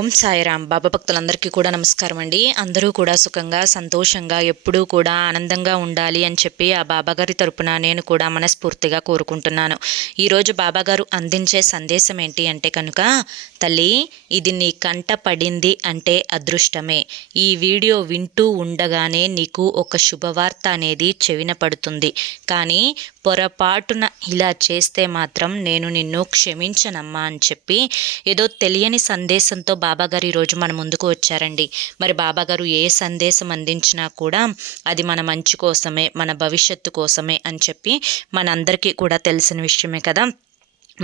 ఓం సాయిరామ్. బాబా భక్తులందరికీ కూడా నమస్కారం అండి. అందరూ కూడా సుఖంగా సంతోషంగా ఎప్పుడూ కూడా ఆనందంగా ఉండాలి అని చెప్పి ఆ బాబాగారి తరపున నేను కూడా మనస్ఫూర్తిగా కోరుకుంటున్నాను. ఈరోజు బాబాగారు అందించే సందేశం ఏంటి అంటే కనుక తల్లి ఇది నీ కంట పడింది అంటే అదృష్టమే. ఈ వీడియో వింటూ ఉండగానే నీకు ఒక శుభవార్త అనేది చెవిన పడుతుంది. కానీ పొరపాటున ఇలా చేస్తే మాత్రం నేను నిన్ను క్షమించనమ్మా అని చెప్పి ఏదో తెలియని సందేశంతో బాబాగారు ఈరోజు మన ముందుకు వచ్చారండి. మరి బాబాగారు ఏ సందేశం అందించినా కూడా అది మన మంచి కోసమే మన భవిష్యత్తు కోసమే అని చెప్పి మనందరికీ కూడా తెలిసిన విషయమే కదా.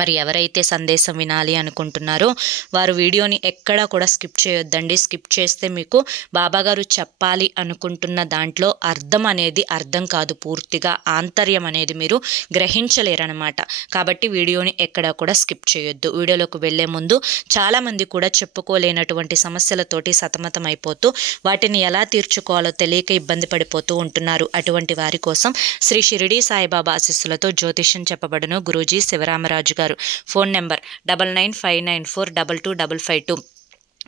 మరి ఎవరైతే సందేశం వినాలి అనుకుంటున్నారో వారు వీడియోని ఎక్కడా కూడా స్కిప్ చేయొద్దండి. స్కిప్ చేస్తే మీకు బాబాగారు చెప్పాలి అనుకుంటున్న దాంట్లో అర్థం అనేది అర్థం కాదు. పూర్తిగా ఆంతర్యం అనేది మీరు గ్రహించలేరనమాట కాబట్టి వీడియోని ఎక్కడా కూడా స్కిప్ చేయొద్దు. వీడియోలోకి వెళ్ళే ముందు చాలామంది కూడా చెప్పుకోలేనటువంటి సమస్యలతోటి సతమతం అయిపోతూ వాటిని ఎలా తీర్చుకోవాలో తెలియక ఇబ్బంది పడిపోతూ ఉంటున్నారు. అటువంటి వారి కోసం శ్రీ షిరిడి సాయిబాబా ఆశీస్సులతో జ్యోతిష్యం చెప్పబడును. గురూజీ శివరామరాజు గారు గారు phone number double nine five nine four double two double five two.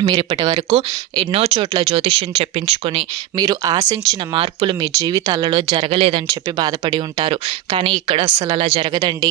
మీరు ఇప్పటి వరకు ఎన్నో చోట్ల జ్యోతిష్యం చెప్పించుకొని మీరు ఆశించిన మార్పులు మీ జీవితాలలో జరగలేదని చెప్పి బాధపడి ఉంటారు. కానీ ఇక్కడ అసలు అలా జరగదండి.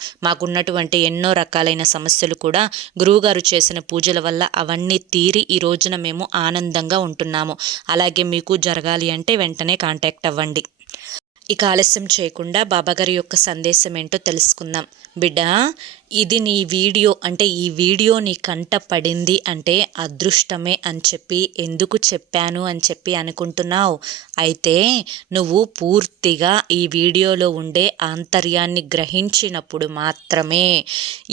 మాకున్నటువంటి ఎన్నో రకాలైన సమస్యలు కూడా గురువుగారు చేసిన పూజల వల్ల అవన్నీ తీరి ఈ రోజున మేము ఆనందంగా ఉంటున్నాము. అలాగే మీకు జరగాలి అంటే వెంటనే కాంటాక్ట్ అవ్వండి. ఇక ఆలస్యం చేయకుండా బాబాగారి యొక్క సందేశం ఏంటో తెలుసుకుందాం. బిడ్డ ఇది నీ వీడియో అంటే ఈ వీడియో నీ కంట పడింది అంటే అదృష్టమే అని చెప్పి ఎందుకు చెప్పాను అని చెప్పి అనుకుంటున్నావు? అయితే నువ్వు పూర్తిగా ఈ వీడియోలో ఉండే ఆంతర్యాన్ని గ్రహించినప్పుడు మాత్రమే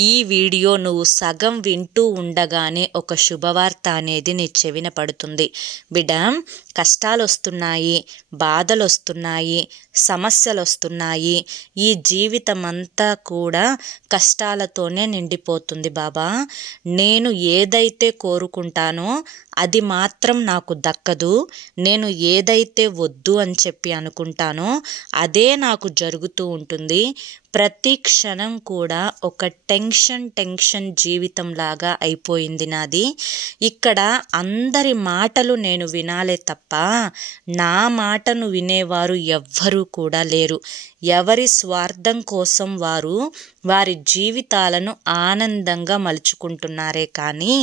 ఈ వీడియో నువ్వు సగం వింటూ ఉండగానే ఒక శుభవార్త అనేది నీ చెవిన పడుతుంది. బిడ్డ కష్టాలు వస్తున్నాయి బాధలు వస్తున్నాయి సమస్యలు వస్తున్నాయి ఈ జీవితం అంతా కూడా కష్టాలతోనే నిండిపోతుంది బాబా. నేను ఏదైతే కోరుకుంటానో అది మాత్రం నాకు దక్కదు. నేను ఏదైతే వద్దు అని చెప్పి అనుకుంటానో అదే నాకు జరుగుతూ ఉంటుంది. ప్రతి క్షణం కూడా ఒక టెన్షన్ టెన్షన్ జీవితం లాగా అయిపోయింది నాది. ఇక్కడ అందరి మాటలు నేను వినాలే తప్ప నా మాటను వినేవారు ఎవ్వరూ కూడా లేరు. ఎవరి స్వార్థం కోసం వారు వారి జీవితాలను ఆనందంగా మలుచుకుంటున్నారే కానీ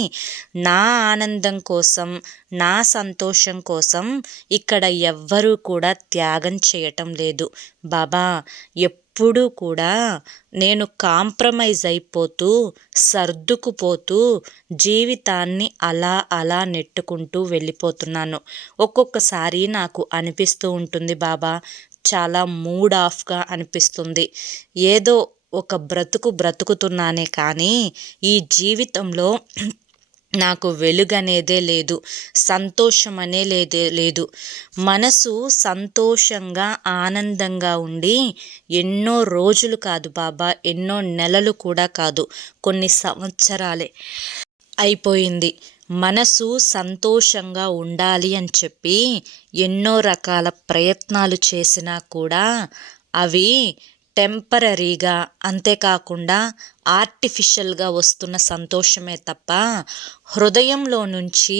నా ఆనందం కోసం కోసం నా సంతోషం కోసం ఇక్కడ ఎవ్వరూ కూడా త్యాగం చేయటం లేదు. బాబా ఎప్పుడూ కూడా నేను కాంప్రమైజ్ అయిపోతూ సర్దుకుపోతూ జీవితాన్ని అలా అలా నెట్టుకుంటూ వెళ్ళిపోతున్నాను. ఒక్కొక్కసారి నాకు అనిపిస్తూ ఉంటుంది బాబా చాలా మూడ్ ఆఫ్గా అనిపిస్తుంది. ఏదో ఒక బ్రతుకు బ్రతుకుతున్నానే కానీ ఈ జీవితంలో నాకు వెలుగనేదే లేదు సంతోషం అనే లేదే లేదు. మనసు సంతోషంగా ఆనందంగా ఉండి ఎన్నో రోజులు కాదు బాబా ఎన్నో నెలలు కూడా కాదు కొన్ని సంవత్సరాలే అయిపోయింది. మనసు సంతోషంగా ఉండాలి అని చెప్పి ఎన్నో రకాల ప్రయత్నాలు చేసినా కూడా అవి టెంపరీగా అంతేకాకుండా ఆర్టిఫిషియల్గా వస్తున్న సంతోషమే తప్ప హృదయంలో నుంచి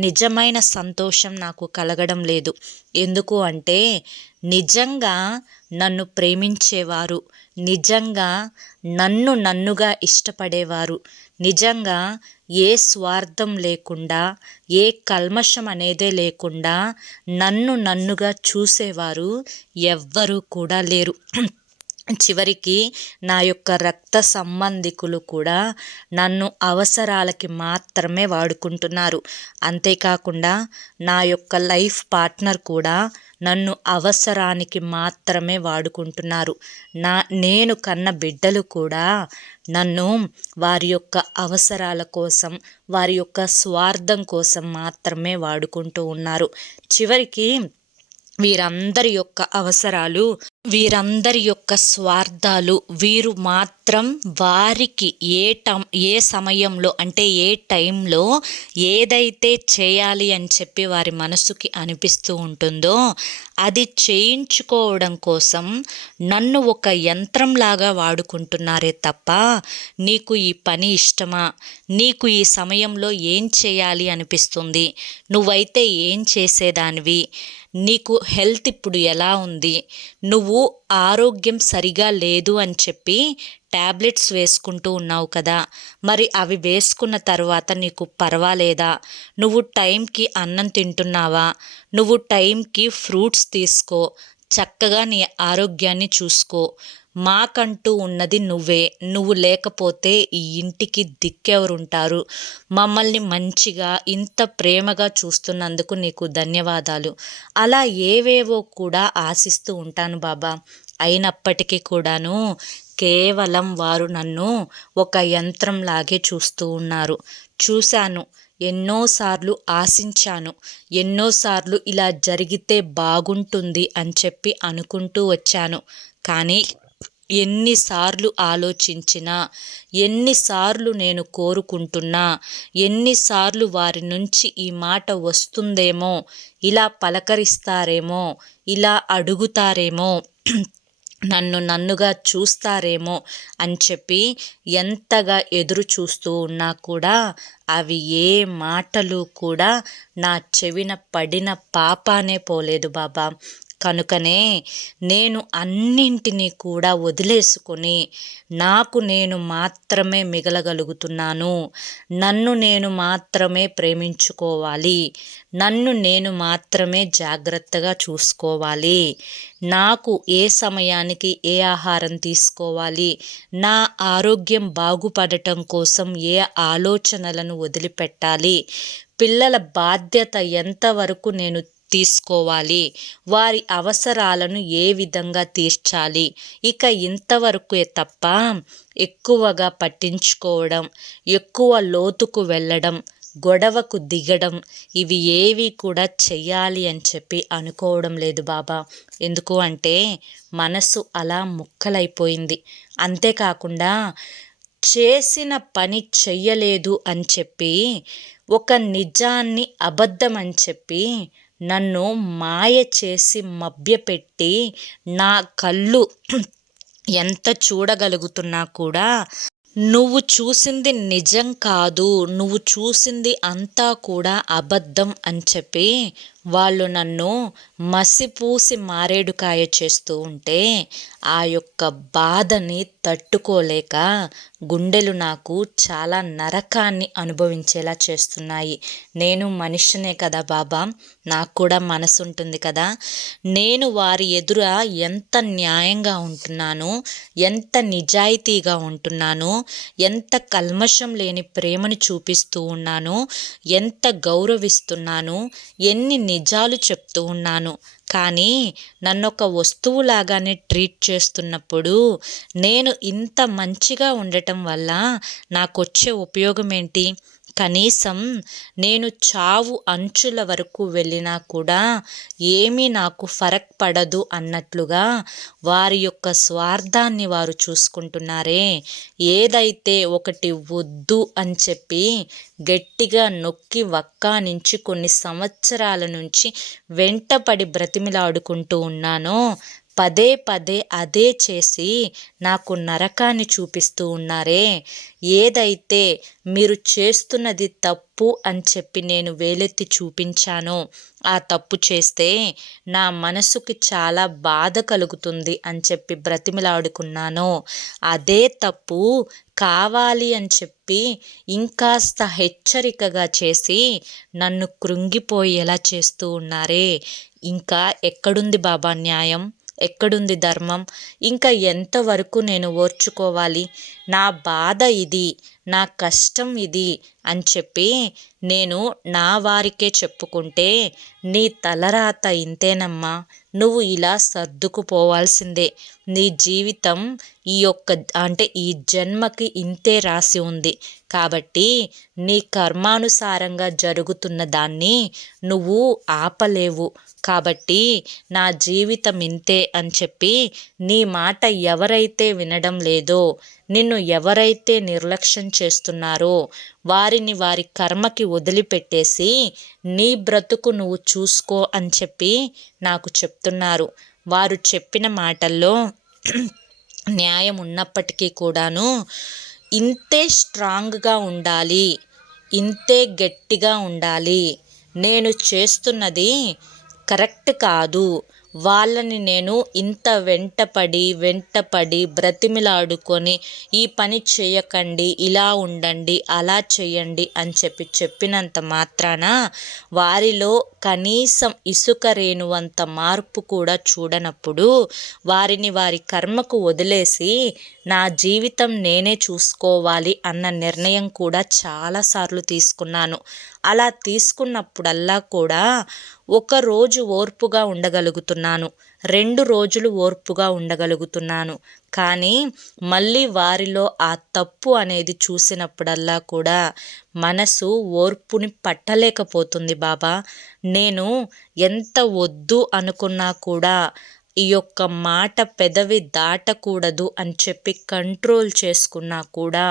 నిజమైన సంతోషం నాకు కలగడం లేదు. ఎందుకు అంటే నిజంగా నన్ను ప్రేమించేవారు నిజంగా నన్ను నన్నుగా ఇష్టపడేవారు నిజంగా ఏ స్వార్థం లేకుండా ఏ కల్మషం అనేదే లేకుండా నన్ను నన్నుగా చూసేవారు ఎవ్వరూ కూడా లేరు. చివరికి నా యొక్క రక్త సంబంధికులు కూడా నన్ను అవసరాలకి మాత్రమే వాడుకుంటున్నారు. అంతేకాకుండా నా యొక్క లైఫ్ పార్ట్నర్ కూడా నన్ను అవసరానికి మాత్రమే వాడుకుంటున్నారు. నా నేను కన్న బిడ్డలు కూడా నన్ను వారి యొక్క అవసరాల కోసం వారి యొక్క స్వార్థం కోసం మాత్రమే వాడుకుంటూ ఉన్నారు. చివరికి వీరందరి యొక్క అవసరాలు వీరందరి యొక్క స్వార్థాలు వీరు మాత్రం వారికి ఏ టం ఏ సమయంలో అంటే ఏ టైంలో ఏదైతే చేయాలి అని చెప్పి వారి మనసుకి అనిపిస్తూ ఉంటుందో అది చేయించుకోవడం కోసం నన్ను ఒక యంత్రంలాగా వాడుకుంటున్నారే తప్ప నీకు ఈ పని ఇష్టమా? నీకు ఈ సమయంలో ఏం చేయాలి అనిపిస్తుంది? నువ్వైతే ఏం చేసేదానివి? నీకు హెల్త్ ఇప్పుడు ఎలా ఉంది? నువ్వు ఆరోగ్యం సరిగా లేదు అని చెప్పి ట్యాబ్లెట్స్ వేసుకుంటూ ఉన్నావు కదా. మరి అవి వేసుకున్న తర్వాత నీకు పర్వాలేదా? నువ్వు టైంకి అన్నం తింటున్నావా? నువ్వు టైంకి ఫ్రూట్స్ తీసుకో. చక్కగా నీ ఆరోగ్యాన్ని చూసుకో. మాకంటూ ఉన్నది నువ్వే. నువ్వు లేకపోతే ఈ ఇంటికి దిక్కెవరుంటారు? మమ్మల్ని మంచిగా ఇంత ప్రేమగా చూస్తున్నందుకు నీకు ధన్యవాదాలు. అలా ఏవేవో కూడా ఆశిస్తూ ఉంటాను బాబా. అయినప్పటికీ కూడాను కేవలం వారు నన్ను ఒక యంత్రంలాగే చూస్తూ ఉన్నారు. చూశాను ఎన్నోసార్లు ఆశించాను ఎన్నోసార్లు ఇలా జరిగితే బాగుంటుంది అని చెప్పి అనుకుంటూ వచ్చాను. కానీ ఎన్నిసార్లు ఆలోచించినా ఎన్నిసార్లు నేను కోరుకుంటున్నా ఎన్నిసార్లు వారి నుంచి ఈ మాట వస్తుందేమో ఇలా పలకరిస్తారేమో ఇలా అడుగుతారేమో నన్ను నన్నుగా చూస్తారేమో అని చెప్పి ఎంతగా ఎదురు చూస్తూ ఉన్నా కూడా అవి ఏ మాటలు కూడా నా చెవిన పడిన పాపానే పోలేదు బాబా. కనుకనే నేను అన్నింటినీ కూడా వదిలేసుకొని నాకు నేను మాత్రమే మిగలగలుగుతున్నాను. నన్ను నేను మాత్రమే ప్రేమించుకోవాలి. నన్ను నేను మాత్రమే జాగ్రత్తగా చూసుకోవాలి. నాకు ఏ సమయానికి ఏ ఆహారం తీసుకోవాలి? నా ఆరోగ్యం బాగుపడటం కోసం ఏ ఆలోచనలను వదిలిపెట్టాలి? పిల్లల బాధ్యత ఎంతవరకు నేను తీసుకోవాలి. వారి అవసరాలను ఏ విధంగా తీర్చాలి? ఇక ఇంతవరకే తప్ప ఎక్కువగా పట్టించుకోవడం ఎక్కువ లోతుకు వెళ్ళడం గొడవకు దిగడం ఇవి ఏవి కూడా చెయ్యాలి అని చెప్పి అనుకోవడం లేదు బాబా. ఎందుకు అంటే మనసు అలా ముక్కలైపోయింది. అంతేకాకుండా చేసిన పని చెయ్యలేదు అని చెప్పి ఒక నిజాన్ని అబద్ధం అని చెప్పి నన్ను మాయ చేసి మభ్యపెట్టి నా కళ్ళు ఎంత చూడగలుగుతున్నా కూడా నువ్వు చూసింది నిజం కాదు నువ్వు చూసింది అంతా కూడా అబద్ధం అని చెప్పి వాళ్ళు నన్ను మసిపూసి మారేడుకాయ చేస్తూ ఉంటే ఆ యొక్క బాధని తట్టుకోలేక గుండెలు నాకు చాలా నరకాన్ని అనుభవించేలా చేస్తున్నాయి. నేను మనిషినే కదా బాబా నాకు కూడా మనసు ఉంటుంది కదా. నేను వారి ఎదుర ఎంత న్యాయంగా ఉంటున్నాను ఎంత నిజాయితీగా ఉంటున్నాను ఎంత కల్మషం లేని ప్రేమను చూపిస్తూ ఉన్నాను ఎంత గౌరవిస్తున్నాను ఎన్ని నిజాలు చెప్తూ ఉన్నాను. కానీ నన్ను ఒక వస్తువులాగానే ట్రీట్ చేస్తున్నప్పుడు నేను ఇంత మంచిగా ఉండటం వల్ల నాకు వచ్చే ఉపయోగం ఏంటి కనీసం నేను చావు అంచుల వరకు వెళ్ళినా కూడా ఏమీ నాకు ఫరక్ పడదు అన్నట్లుగా వారి యొక్క స్వార్థాన్ని వారు చూసుకుంటున్నారే. ఏదైతే ఒకటి వద్దు అని చెప్పి గట్టిగా నొక్కి వక్కా నుంచి కొన్ని సంవత్సరాల నుంచి వెంటపడి బ్రతిమిలాడుకుంటూ ఉన్నానో పదే పదే అదే చేసి నాకు నరకాన్ని చూపిస్తూ ఉన్నారే. ఏదైతే మీరు చేస్తున్నది తప్పు అని చెప్పి నేను వేలెత్తి చూపించానో ఆ తప్పు చేస్తే నా మనసుకి చాలా బాధ కలుగుతుంది అని చెప్పి బ్రతిమిలాడుకున్నాను అదే తప్పు కావాలి అని చెప్పి ఇంకాస్త హెచ్చరికగా చేసి నన్ను కృంగిపోయేలా చేస్తూ ఉన్నారే. ఇంకా ఎక్కడుంది బాబా న్యాయం? ఎక్కడుంది ధర్మం? ఇంకా ఎంతవరకు నేను ఓర్చుకోవాలి? నా బాధ ఇది నా కష్టం ఇది అని చెప్పి నేను నా వారికే చెప్పుకుంటే నీ తలరాత ఇంతేనమ్మా. నువ్వు ఇలా సర్దుకుపోవాల్సిందే. నీ జీవితం ఈ యొక్క అంటే ఈ జన్మకి ఇంతే రాసి ఉంది. కాబట్టి నీ కర్మానుసారంగా జరుగుతున్న దాన్ని నువ్వు ఆపలేవు. కాబట్టి నా జీవితం ఇంతే అని చెప్పి నీ మాట ఎవరైతే వినడం లేదో నిన్ను ఎవరైతే నిర్లక్ష్యం చేస్తున్నారో వారిని వారి కర్మకి వదిలిపెట్టేసి నీ బ్రతుకు నువ్వు చూసుకో అని చెప్పి నాకు చెప్తున్నారు. వారు చెప్పిన మాటల్లో న్యాయం ఉన్నప్పటికీ కూడాను ఇంతే స్ట్రాంగ్గా ఉండాలి ఇంతే గట్టిగా ఉండాలి. నేను చేస్తున్నది కరెక్ట్ కాదు. వాళ్ళని నేను ఇంత వెంటపడి వెంటపడి బ్రతిమిలాడుకొని ఈ పని చేయకండి ఇలా ఉండండి అలా చేయండి అని చెప్పి చెప్పినంత మాత్రాన వారిలో కనీసం ఇసుక రేణువంత మార్పు కూడా చూడనప్పుడు వారిని వారి కర్మకు వదిలేసి నా జీవితం నేనే చూసుకోవాలి అన్న నిర్ణయం కూడా చాలాసార్లు తీసుకున్నాను. అలా తీసుకున్నప్పుడల్లా కూడా ఒకరోజు ఓర్పుగా ఉండగలుగుతున్నాను. రెండు రోజులు ఓర్పుగా ఉండగలుగుతున్నాను. కానీ మళ్ళీ వారిలో ఆ తప్పు అనేది చూసినప్పుడల్లా కూడా మనసు ఓర్పుని పట్టలేకపోతుంది బాబా. నేను ఎంత వద్దు అనుకున్నా కూడా ఈ యొక్క మాట పెదవి దాటకూడదు అని చెప్పి కంట్రోల్ చేసుకున్నా కూడా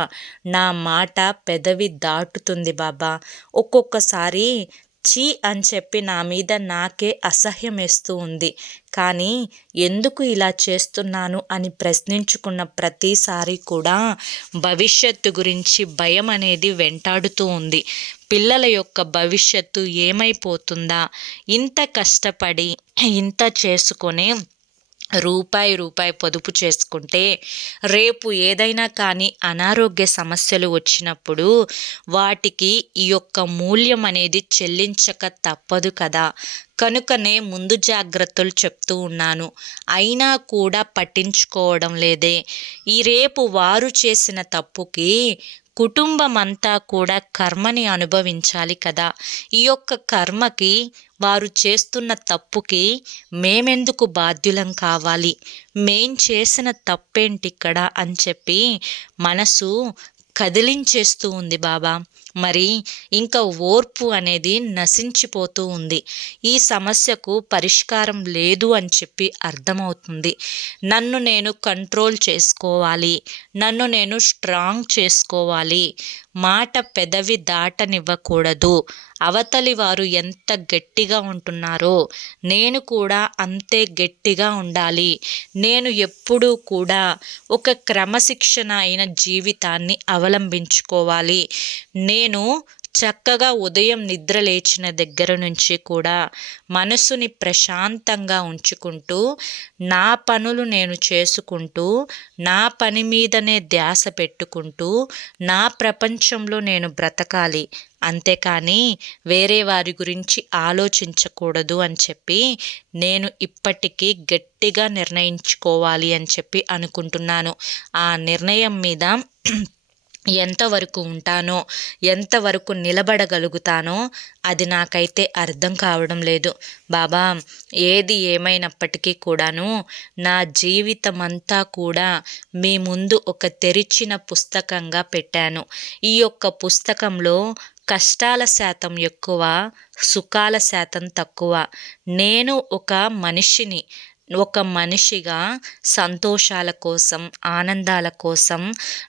నా మాట పెదవి దాటుతుంది బాబా. ఒక్కొక్కసారి చీ అని చెప్పి నా మీద నాకే అసహ్యం వేస్తూ ఉంది. కానీ ఎందుకు ఇలా చేస్తున్నాను అని ప్రశ్నించుకున్న ప్రతిసారి కూడా భవిష్యత్తు గురించి భయం అనేది వెంటాడుతూ ఉంది. పిల్లల యొక్క భవిష్యత్తు ఏమైపోతుందా? ఇంత కష్టపడి ఇంత చేసుకొని రూపాయి రూపాయి పొదుపు చేసుకుంటే రేపు ఏదైనా కానీ అనారోగ్య సమస్యలు వచ్చినప్పుడు వాటికి ఈ యొక్క మూల్యం అనేది చెల్లించక తప్పదు కదా. కనుకనే ముందు జాగ్రత్తలు చెప్తూ ఉన్నాను. అయినా కూడా పట్టించుకోవడం లేదే. ఈ రేపు వారు చేసిన తప్పుకి కుటుంబం అంతా కూడా కర్మని అనుభవించాలి కదా. ఈ యొక్క కర్మకి వారు చేస్తున్న తప్పుకి మేమెందుకు బాధ్యులం కావాలి? మేం చేసిన తప్పేంటిక్కడ అని చెప్పి మనసు కదిలించేస్తూ ఉంది బాబా. మరి ఇంకా ఓర్పు అనేది నశించిపోతూ ఉంది. ఈ సమస్యకు పరిష్కారం లేదు అని చెప్పి అర్థమవుతుంది. నన్ను నేను కంట్రోల్ చేసుకోవాలి. నన్ను నేను స్ట్రాంగ్ చేసుకోవాలి. మాట పెదవి దాటనివ్వకూడదు. అవతలి వారు ఎంత గట్టిగా ఉంటున్నారో నేను కూడా అంతే గట్టిగా ఉండాలి. నేను ఎప్పుడూ కూడా ఒక క్రమశిక్షణ అయిన జీవితాన్ని అవలంబించుకోవాలి. నేను చక్కగా ఉదయం నిద్ర లేచిన దగ్గర నుంచి కూడా మనసుని ప్రశాంతంగా ఉంచుకుంటూ నా పనులు నేను చేసుకుంటూ నా పని మీదనే ధ్యాస పెట్టుకుంటూ నా ప్రపంచంలో నేను బ్రతకాలి. అంతేకాని వేరే వారి గురించి ఆలోచించకూడదు అని చెప్పి నేను ఇప్పటికీ గట్టిగా నిర్ణయించుకోవాలి అని చెప్పి అనుకుంటున్నాను. ఆ నిర్ణయం మీద ఎంతవరకు ఉంటానో ఎంతవరకు నిలబడగలుగుతానో అది నాకైతే అర్థం కావడం లేదు. బాబా ఏది ఏమైనప్పటికీ కూడాను నా జీవితం అంతా కూడా మీ ముందు ఒక తెరిచిన పుస్తకంగా పెట్టాను. ఈ యొక్క పుస్తకంలో కష్టాల శాతం ఎక్కువ సుఖాల శాతం తక్కువ. నేను ఒక మనిషిని ఒక మనిషిగా సంతోషాల కోసం ఆనందాల కోసం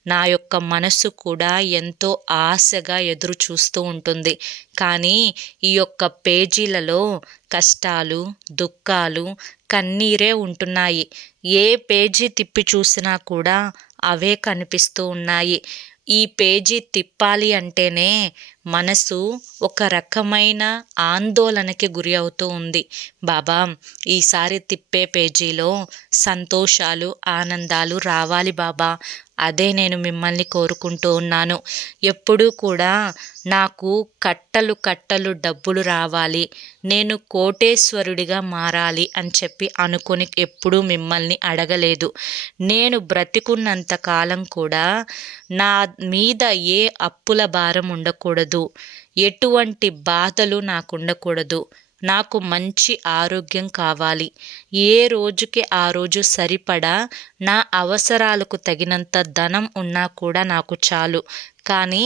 నా యొక్క మనసు కూడా ఎంతో ఆశగా ఎదురు చూస్తూ ఉంటుంది. కానీ ఈ యొక్క పేజీలలో కష్టాలు దుఃఖాలు కన్నీరే ఉంటున్నాయి. ఏ పేజీ తిప్పి చూసినా కూడా అవే కనిపిస్తూ ఉన్నాయి. ఈ పేజీ తిప్పాలి అంటేనే మనసు ఒక రకమైన ఆందోళనకి గురి అవుతూ ఉంది. బాబా ఈసారి తిప్పే పేజీలో సంతోషాలు ఆనందాలు రావాలి బాబా. అదే నేను మిమ్మల్ని కోరుకుంటూ ఉన్నాను. ఎప్పుడూ కూడా నాకు కట్టలు కట్టలు డబ్బులు రావాలి. నేను కోటేశ్వరుడిగా మారాలి అని చెప్పి అనుకుని ఎప్పుడూ మిమ్మల్ని అడగలేదు. నేను బ్రతికున్నంత కాలం కూడా నా మీద ఏ అప్పుల భారం ఉండకూడదు. ఎటువంటి బాధలు నాకు ఉండకూడదు నాకు మంచి ఆరోగ్యం కావాలి. ఏ రోజుకి ఆ రోజు సరిపడా నా అవసరాలకు తగినంత ధనం ఉన్నా కూడా నాకు చాలు. కానీ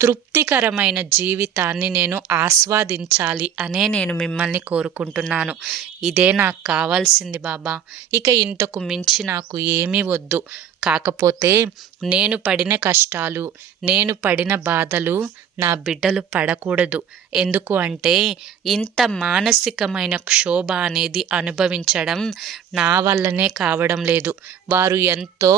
తృప్తికరమైన జీవితాన్ని నేను ఆస్వాదించాలి అనే నేను మిమ్మల్ని కోరుకుంటున్నాను. ఇదే నాకు కావాల్సింది బాబా. ఇక ఇంతకు మించి నాకు ఏమీ వద్దు. కాకపోతే నేను పడిన కష్టాలు నేను పడిన బాధలు నా బిడ్డలు పడకూడదు. ఎందుకు అంటే ఇంత మానసికమైన క్షోభ అనేది అనుభవించడం నా వల్లనే కావడం లేదు. వారు ఎంతో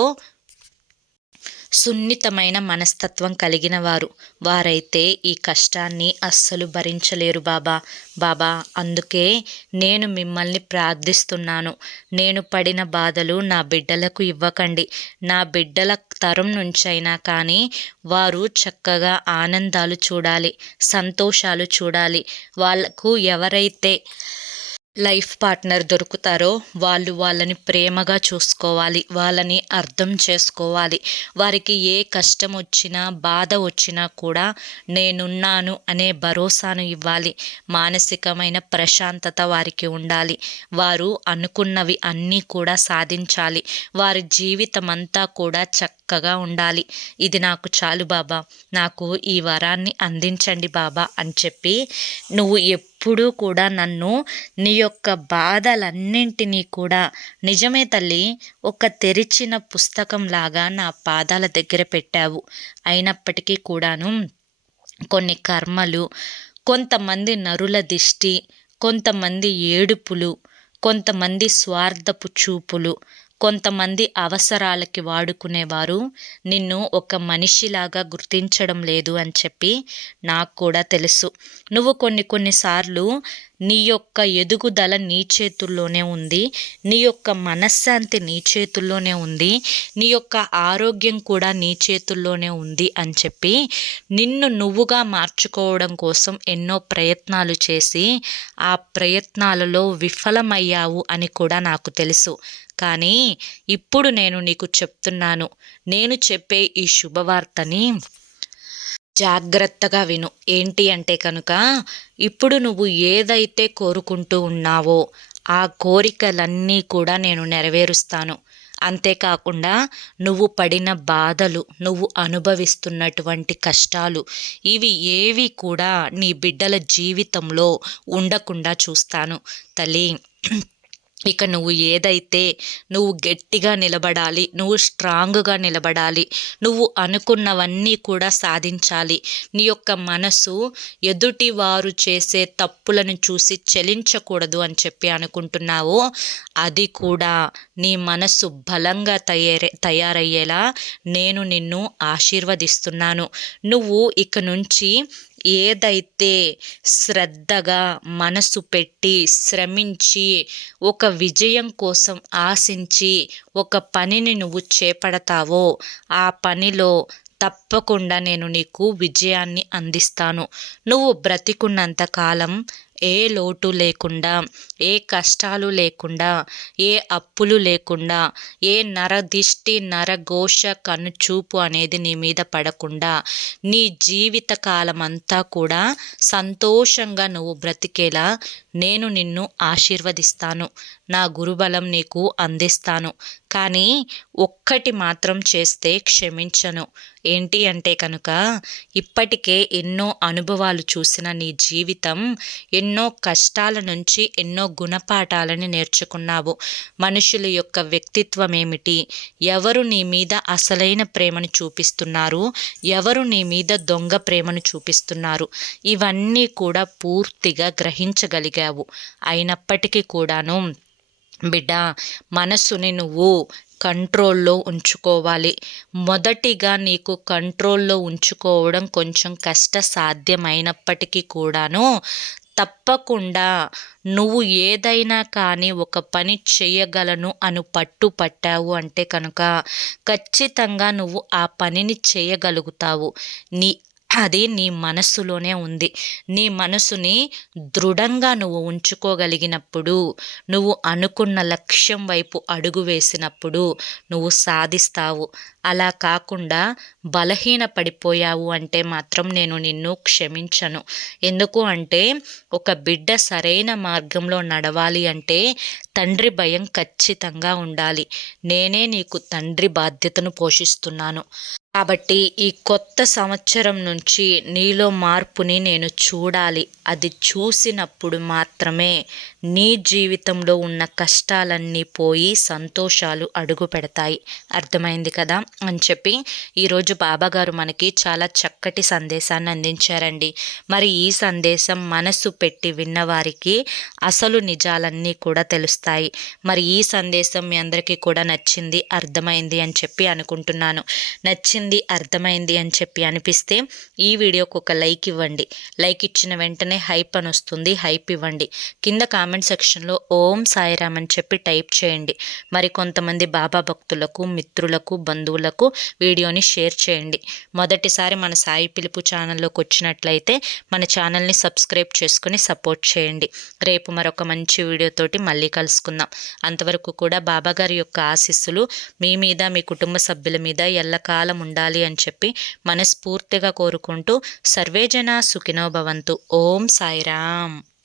సున్నితమైన మనస్తత్వం కలిగిన వారు. వారైతే ఈ కష్టాన్ని అస్సలు భరించలేరు బాబా. బాబా అందుకే నేను మిమ్మల్ని ప్రార్థిస్తున్నాను. నేను పడిన బాధలు నా బిడ్డలకు ఇవ్వకండి. నా బిడ్డల తరం నుంచైనా కానీ వారు చక్కగా ఆనందాలు చూడాలి సంతోషాలు చూడాలి. వాళ్ళకు ఎవరైతే లైఫ్ పార్ట్నర్ దొరుకుతారో వాళ్ళు వాళ్ళని ప్రేమగా చూసుకోవాలి వాళ్ళని అర్థం చేసుకోవాలి. వారికి ఏ కష్టం వచ్చినా బాధ వచ్చినా కూడా నేనున్నాను అనే భరోసాను ఇవ్వాలి. మానసికమైన ప్రశాంతత వారికి ఉండాలి. వారు అనుకున్నవి అన్నీ కూడా సాధించాలి. వారి జీవితం అంతా కూడా చక్కగా ఉండాలి. ఇది నాకు చాలు బాబా. నాకు ఈ వరాన్ని అందించండి బాబా అని చెప్పి నువ్వు ఎప్పుడూ కూడా నన్ను నీ యొక్క బాధలన్నింటినీ కూడా నిజమే తల్లి ఒక తెరిచిన పుస్తకం లాగా నా పాదాల దగ్గర పెట్టావు. అయినప్పటికీ కూడాను కొన్ని కర్మలు కొంతమంది నరుల దిష్టి కొంతమంది ఏడుపులు కొంతమంది స్వార్థపు చూపులు కొంతమంది అవసరాలకి వాడుకునేవారు. నిన్ను ఒక మనిషిలాగా గుర్తించడం లేదు అని చెప్పి నాకు కూడా తెలుసు. నువ్వు కొన్ని కొన్నిసార్లు నీ యొక్క ఎదుగుదల నీ చేతుల్లోనే ఉంది. నీ యొక్క మనశ్శాంతి నీ చేతుల్లోనే ఉంది. నీ యొక్క ఆరోగ్యం కూడా నీ చేతుల్లోనే ఉంది అని చెప్పి నిన్ను నువ్వుగా మార్చుకోవడం కోసం ఎన్నో ప్రయత్నాలు చేసి ఆ ప్రయత్నాలలో విఫలమయ్యావు అని కూడా నాకు తెలుసు. కానీ ఇప్పుడు నేను నీకు చెప్తున్నాను. నేను చెప్పే ఈ శుభవార్తని జాగ్రత్తగా విను. ఏంటి అంటే కనుక ఇప్పుడు నువ్వు ఏదైతే కోరుకుంటూ ఉన్నావో ఆ కోరికలన్నీ కూడా నేను నెరవేరుస్తాను. అంతేకాకుండా నువ్వు పడిన బాధలు నువ్వు అనుభవిస్తున్నటువంటి కష్టాలు ఇవి ఏవి కూడా నీ బిడ్డల జీవితంలో ఉండకుండా చూస్తాను. తల్లి ఇక నువ్వు ఏదైతే నువ్వు గట్టిగా నిలబడాలి నువ్వు స్ట్రాంగ్గా నిలబడాలి నువ్వు అనుకున్నవన్నీ కూడా సాధించాలి. నీ యొక్క మనసు ఎదుటి వారు చేసే తప్పులను చూసి చలించకూడదు అని చెప్పి అనుకుంటున్నావు. అది కూడా నీ మనసు బలంగా తయారై తయారయ్యేలా నేను నిన్ను ఆశీర్వదిస్తున్నాను. నువ్వు ఇక నుంచి ఏదైతే శ్రద్ధగా మనసు పెట్టి శ్రమించి ఒక విజయం కోసం ఆశించి ఒక పనిని నువ్వు చేపడతావో ఆ పనిలో తప్పకుండా నేను నీకు విజయాన్ని అందిస్తాను. నువ్వు బ్రతికున్నంత కాలం ఏ లోటు లేకుండా ఏ కష్టాలు లేకుండా ఏ అప్పులు లేకుండా ఏ నరదిష్టి నరఘోష కనుచూపు అనేది నీ మీద పడకుండా నీ జీవిత కాలం అంతా కూడా సంతోషంగా నువ్వు బ్రతికేలా నేను నిన్ను ఆశీర్వదిస్తాను. నా గురుబలం నీకు అందిస్తాను. కానీ ఒక్కటి మాత్రం చేస్తే క్షమించను. ఏంటి అంటే కనుక ఇప్పటికే ఎన్నో అనుభవాలు చూసిన నీ జీవితం ఎన్నో కష్టాల నుంచి ఎన్నో గుణపాఠాలని నేర్చుకున్నావు. మనుషుల యొక్క వ్యక్తిత్వం ఏమిటి ఎవరు నీ మీద అసలైన ప్రేమను చూపిస్తున్నారు? ఎవరు నీ మీద దొంగ ప్రేమను చూపిస్తున్నారు? ఇవన్నీ కూడా పూర్తిగా గ్రహించగలిగావు. అయినప్పటికీ కూడాను బిడ్డ మనస్సుని నువ్వు కంట్రోల్లో ఉంచుకోవాలి. మొదటిగా నీకు కంట్రోల్లో ఉంచుకోవడం కొంచెం కష్ట సాధ్యమైనప్పటికీ కూడాను తప్పకుండా నువ్వు ఏదైనా కానీ ఒక పని చేయగలను అను పట్టు పట్టావు అంటే కనుక ఖచ్చితంగా నువ్వు ఆ పనిని చేయగలుగుతావు. నీ అది నీ మనస్సులోనే ఉంది. నీ మనసుని దృఢంగా నువ్వు ఉంచుకోగలిగినప్పుడు నువ్వు అనుకున్న లక్ష్యం వైపు అడుగు వేసినప్పుడు నువ్వు సాధిస్తావు. అలా కాకుండా బలహీన పడిపోయావు అంటే మాత్రం నేను నిన్ను క్షమించను. ఎందుకు అంటే ఒక బిడ్డ సరైన మార్గంలో నడవాలి అంటే తండ్రి భయం ఖచ్చితంగా ఉండాలి. నేనే నీకు తండ్రి బాధ్యతను పోషిస్తున్నాను. కాబట్టి ఈ కొత్త సంవత్సరం నుంచి నీలో మార్పుని నేను చూడాలి. అది చూసినప్పుడు మాత్రమే నీ జీవితంలో ఉన్న కష్టాలన్నీ పోయి సంతోషాలు అడుగు పెడతాయి. అర్థమైంది కదా? అని చెప్పి ఈరోజు బాబాగారు మనకి చాలా చక్కటి సందేశాన్ని అందించారండి. మరి ఈ సందేశం మనసు పెట్టి విన్నవారికి అసలు నిజాలన్నీ కూడా తెలుస్తాయి. మరి ఈ సందేశం మీ అందరికీ కూడా నచ్చింది అర్థమైంది అని చెప్పి అనుకుంటున్నాను. నచ్చింది అర్థమైంది అని చెప్పి అనిపిస్తే ఈ వీడియోకి ఒక లైక్ ఇవ్వండి. లైక్ ఇచ్చిన వెంటనే హైప్ అని వస్తుంది. హైప్ ఇవ్వండి. కింద కామెంట్ సెక్షన్లో ఓం సాయిరామ్ అని చెప్పి టైప్ చేయండి. మరి కొంతమంది బాబా భక్తులకు మిత్రులకు బంధువులకు వీడియోని షేర్ చేయండి. మొదటిసారి మన సాయి పిలుపు ఛానల్లోకి వచ్చినట్లయితే మన ఛానల్ని సబ్స్క్రైబ్ చేసుకుని సపోర్ట్ చేయండి. రేపు మరొక మంచి వీడియోతోటి మళ్ళీ కలుసుకుందాం. అంతవరకు కూడా బాబాగారి యొక్క ఆశీస్సులు మీ మీద మీ కుటుంబ సభ్యుల మీద ఎల్లకాలం ఉండాలి అని చెప్పి మనస్ఫూర్తిగా కోరుకుంటూ సర్వేజన సుఖినో భవంతు. ఓం సాయిరామ్.